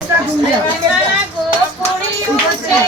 মালা গো পড়ি উঠে